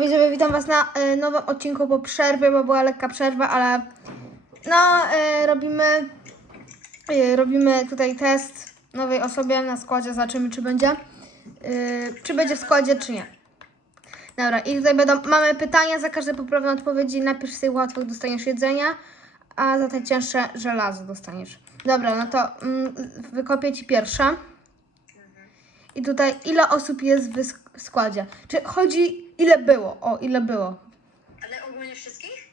Widzowie, witam Was na e, nowym odcinku po przerwie, bo była lekka przerwa, ale no, e, robimy e, robimy tutaj test nowej osobie na składzie, zobaczymy czy będzie e, czy będzie w składzie, czy nie. Dobra, i tutaj będą, mamy pytania, za każde poprawne odpowiedzi napisz sobie łatwych, dostaniesz jedzenia, a za te cięższe żelazo dostaniesz. Dobra, no to mm, wykopię Ci pierwsze. I tutaj ile osób jest w składzie? Czy chodzi ile było? O, ile było? Ale ogólnie wszystkich?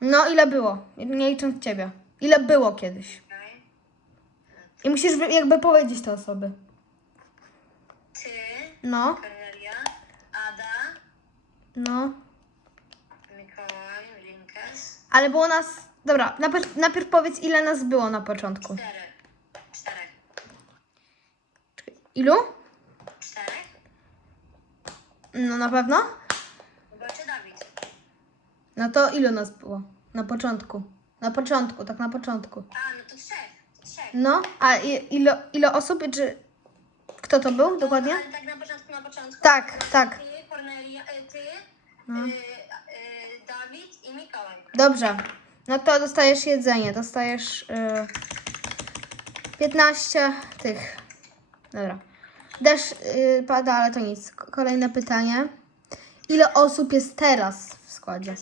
No, ile było? Nie licząc ciebie. Ile było kiedyś? Okej. I musisz wy- jakby powiedzieć te osoby. Ty, No, Kornelia, Ada, no. Mikołaj, Linkes. Ale było nas... Dobra, najpierw, najpierw powiedz ile nas było na początku. Cztery. Czterech. Ilu? No na pewno? Chyba czy Dawid? No to ilu nas było? Na początku. Na początku, tak na początku. A, no to trzech. Trzech. No, a i, ile, ile osób? Czy... Kto to był dokładnie? Ale tak na początku, na początku. Tak, tak. Ty, Kornelia, y, ty, No. y, y, Dawid i Mikołaj. Dobrze. No to dostajesz jedzenie. Dostajesz yy, 15 tych. Dobra. Deszcz yy, pada, ale to nic. Kolejne pytanie. Ile osób jest teraz w składzie?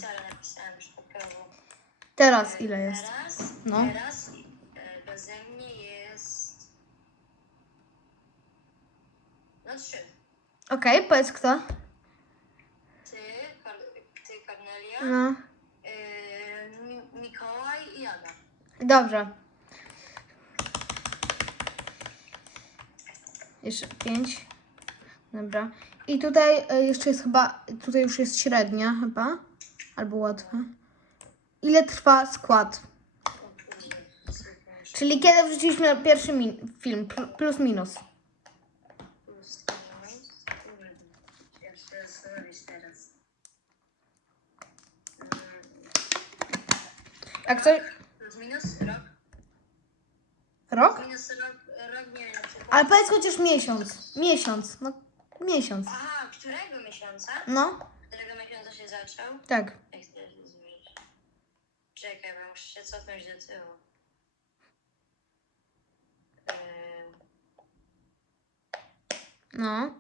Teraz ile jest? Teraz, No. teraz y, beze mnie jest... No trzy. Okej, powiedz kto. Ty, ty Kornelia, No. y, Mi- Mikołaj i Ada. Dobrze. Jeszcze pięć. Dobra. I tutaj y, jeszcze jest chyba, tutaj już jest średnia chyba, albo łatwa. Ile trwa skład? Czyli kiedy wrzuciliśmy pierwszy film, pl- plus minus. Jak coś... Plus minus rok. Rok? Minus rok, Ale powiedz chociaż miesiąc. Miesiąc, no miesiąc. Aha, którego miesiąca? No, Którego miesiąca się zaczął? tak. Jak? Czekaj, bo muszę się cofnąć do tyłu. Ym, No.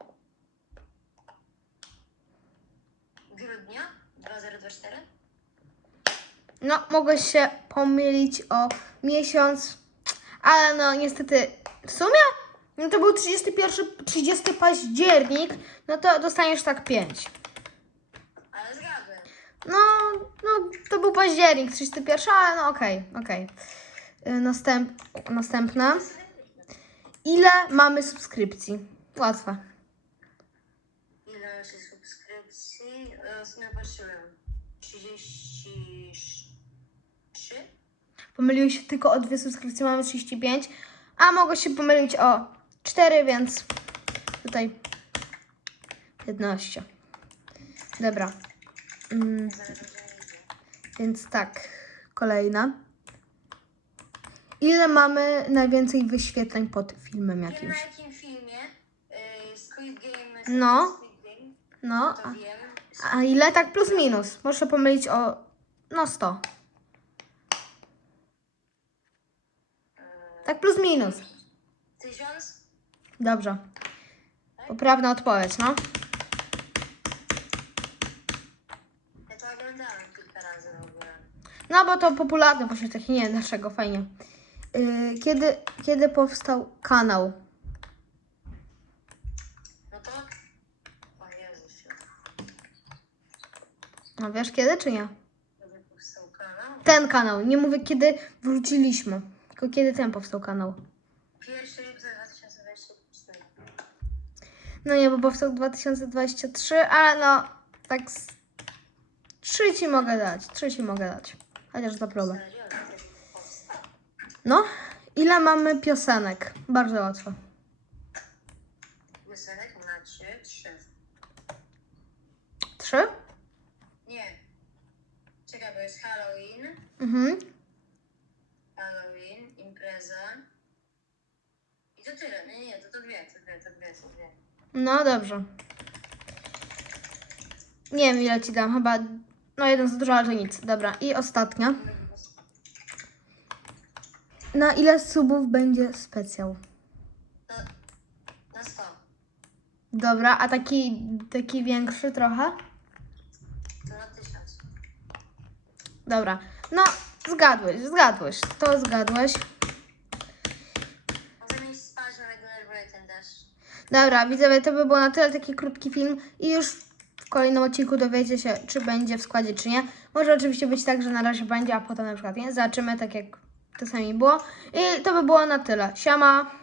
grudnia 2024? No, mogłeś się pomylić o miesiąc, ale no niestety w sumie no to był 31, 30 październik, no to dostaniesz tak 5. Ale zgadłem. No, no to był październik, 31, ale no okej, okej. Y, Następ, następne. Ile mamy subskrypcji? Łatwe. Ile się subskrypcji? Ostatnio patrzyłem. 33? Pomyliły się tylko o dwie subskrypcje, mamy 35, a mogło się pomylić o 4, więc tutaj 15. Dobra. Mm, więc tak, kolejna. Ile mamy najwięcej wyświetleń pod filmem Wiem jakimś? na jakim filmie y, Squid Game No. Squid Game, No, to a, a ile tak plus minus? Można pomylić o, no 100. Tak plus minus. Tysiąc? Dobrze. Poprawna odpowiedź, no. Ja to oglądałem kilka razy w ogóle. No bo to popularne właśnie takie, nie, naszego, fajnie. Yy, kiedy, kiedy powstał kanał? No to... O Jezus. No wiesz kiedy, czy nie? Kiedy powstał kanał? Ten kanał, nie mówię kiedy wróciliśmy, tylko kiedy ten powstał kanał. Pierwszy lipca 2024. No nie, bo powstał 2023, ale no, tak z... Trzy ci mogę dać, trzy ci mogę dać. Chociaż za próbę. No, ile mamy piosenek? Bardzo łatwo. Piosenek macie trzy. Trzy? Nie. Czekaj, bo jest Halloween. Mhm. Halloween, impreza. I to tyle. Nie, nie, to, to dwie, to dwie, to dwie, to dwie. No dobrze. Nie wiem ile ci dam, chyba no jeden za dużo, ale to nic. Dobra, i ostatnia. Na ile subów będzie specjal? No, na 100. Dobra, a taki, taki większy trochę? Na 1000. Dobra, no zgadłeś, zgadłeś, to zgadłeś. Możemy iść spać, denerwuje ten deszcz. Dobra, widzowie, to by było na tyle taki krótki film i już w kolejnym odcinku dowiecie się, czy będzie w składzie, czy nie. Może oczywiście być tak, że na razie będzie, a potem na przykład nie. Zobaczymy, tak jak czasami było. I to by było na tyle. Siema!